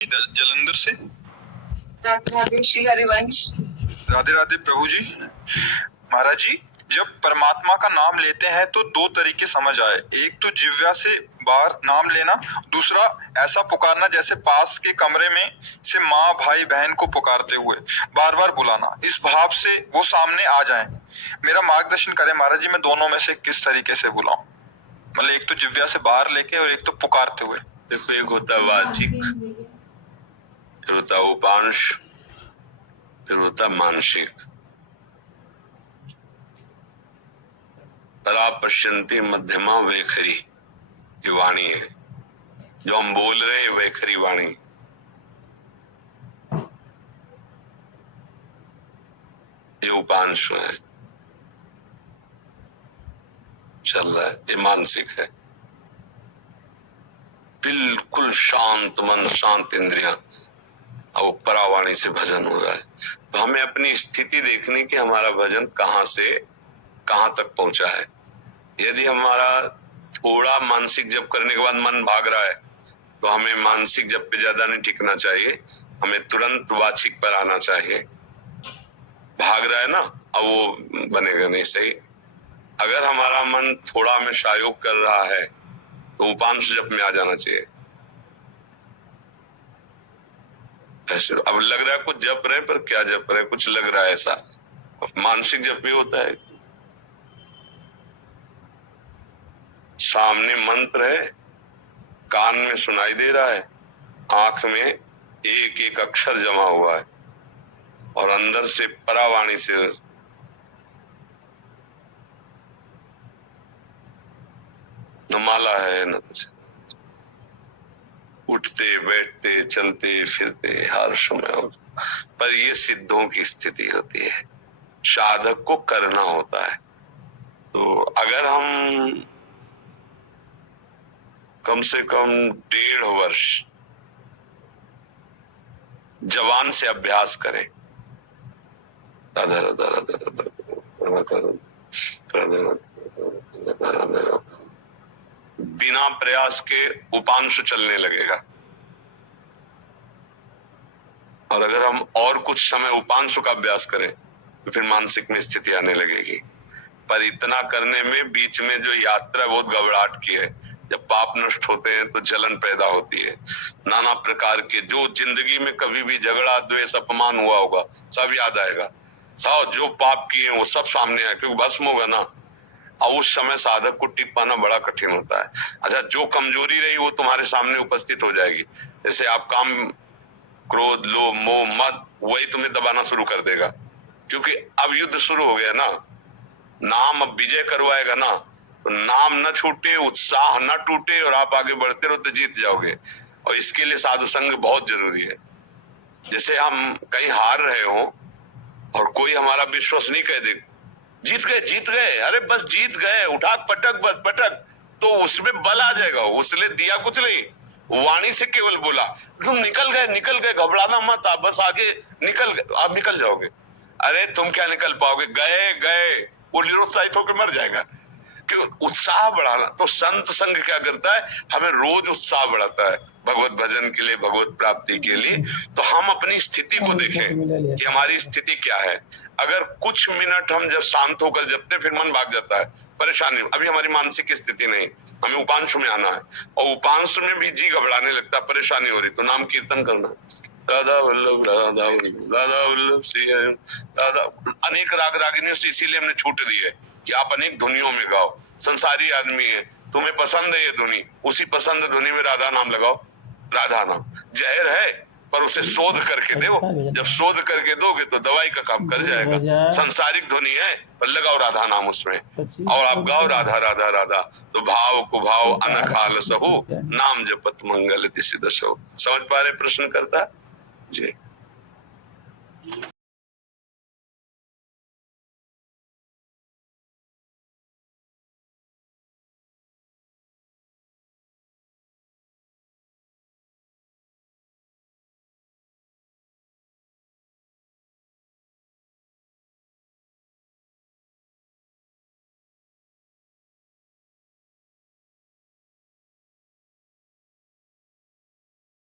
जलंधर से। राधे राधे श्री हरिवंश। राधे राधे प्रभु जी। महाराज जी, जब परमात्मा का नाम लेते हैं तो दो तरीके समझ आए। एक तो जिह्वा से बाहर नाम लेना, दूसरा ऐसा पुकारना जैसे पास के कमरे में से माँ भाई बहन को पुकारते हुए बार बार बुलाना, इस भाव से वो सामने आ जाएं। मेरा मार्गदर्शन करें महाराज जी, मैं दोनों में से किस तरीके से बुलाऊं? मतलब एक तो जिह्वा से बाहर लेके और एक तो पुकारते हुए। देखो, एक होता है वाचिक, फिर होता है उपांश, फिर होता है मानसिक। परा पश्यंती मध्यमा वैखरी, ये वाणी है जो हम बोल रहे हैं, वैखरी वाणी। ये उपांश है, चल रहा है, ये मानसिक है। बिल्कुल शांत मन, शांत इंद्रियां, अब परावाणी से भजन हो रहा है। तो हमें अपनी स्थिति देखने की, हमारा भजन कहां से कहां तक पहुंचा है। यदि हमारा थोड़ा मानसिक जप करने के बाद मन भाग रहा है तो हमें मानसिक जप पे ज्यादा नहीं टिकना चाहिए, हमें तुरंत वाचिक पर आना चाहिए। भाग रहा है ना, अब वो बनेगा नहीं सही। अगर हमारा मन थोड़ा हमें सहयोग कर रहा है तो उपांश जप में आ जाना चाहिए। ऐसे अब लग रहा है कुछ जप रहे, पर क्या जप रहे, कुछ लग रहा है ऐसा। मानसिक जप भी होता है, सामने मंत्र है, कान में सुनाई दे रहा है, आंख में एक एक अक्षर जमा हुआ है और अंदर से परावाणी से न माला है न कुछ। उठते बैठते चलते फिरते हर समय, पर ये सिद्धों की स्थिति होती है, साधक को करना होता है। तो अगर हम कम से कम 1.5 वर्ष जवान से अभ्यास करें, राधा राधा राधा राधा राधा, बिना प्रयास के उपांश चलने लगेगा। और अगर हम और कुछ समय उपांश का अभ्यास करें तो फिर मानसिक में स्थिति आने लगेगी। पर इतना करने में बीच में जो यात्रा बहुत घबराहट की है। जब पाप नष्ट होते हैं तो जलन पैदा होती है, नाना प्रकार के जो जिंदगी में कभी भी झगड़ा द्वेष अपमान हुआ होगा सब याद आएगा। सब जो पाप किए वो सब सामने आए, क्योंकि भस्म होगा ना। और उस समय साधक को टिक पाना बड़ा कठिन होता है। अच्छा, जो कमजोरी रही वो तुम्हारे सामने उपस्थित हो जाएगी। जैसे आप काम, क्रोध, लोभ, मोह, मद, वही तुम्हें दबाना शुरू कर देगा, क्योंकि अब युद्ध शुरू हो गया ना। नाम अब विजय करवाएगा ना, तो नाम न छूटे, उत्साह न टूटे और आप आगे बढ़ते रहो तो जीत जाओगे। और इसके लिए साधु संग बहुत जरूरी है। जैसे हम कहीं हार रहे हो और कोई हमारा विश्वास नहीं कह दे, जीत गए जीत गए, अरे बस जीत गए, उठा पटक बस पटक, तो उसमें बल आ जाएगा। उसने दिया कुछ नहीं, वाणी से केवल बोला तुम निकल गए, घबराना मत, आप बस आगे निकल गए, आप निकल जाओगे। अरे तुम क्या निकल पाओगे, गए गए, वो निरुत्साहित होकर मर जाएगा। क्यों? उत्साह बढ़ाना। तो संत संग क्या करता है, हमें रोज उत्साह बढ़ाता है भगवत भजन के लिए, भगवत प्राप्ति के लिए। तो हम अपनी स्थिति को देखें कि हमारी स्थिति क्या है। अगर कुछ मिनट हम जब शांत होकर जपते, फिर मन भाग जाता है, परेशानी। अभी हमारी मानसिक स्थिति नहीं, हमें उपांश में आना है, और उपांश में भी जी घबराने लगता, परेशानी हो रही, तो नाम कीर्तन करना, राधा वल्लभ राधा वल्लभ राधा वल्लभ श्री हरि राधा। अनेक राग रागिनियों से इसीलिए हमने छूट दी है कि आप अनेक धुनियों में गाओ। संसारी आदमी है, तुम्हें पसंद है ये धुनी, उसी पसंद धुनी में राधा नाम लगाओ। राधा नाम जहर है, पर उसे शोध करके दो। जब शोध करके दोगे तो दवाई का काम कर जाएगा। संसारिक ध्वनि है, पर लगाओ राधा नाम उसमें, और आप गाओ राधा राधा राधा। तो भाव को भाव अनखाल सहु, नाम जपत मंगल दिशि दशो। समझ पा रहे प्रश्न करता जी?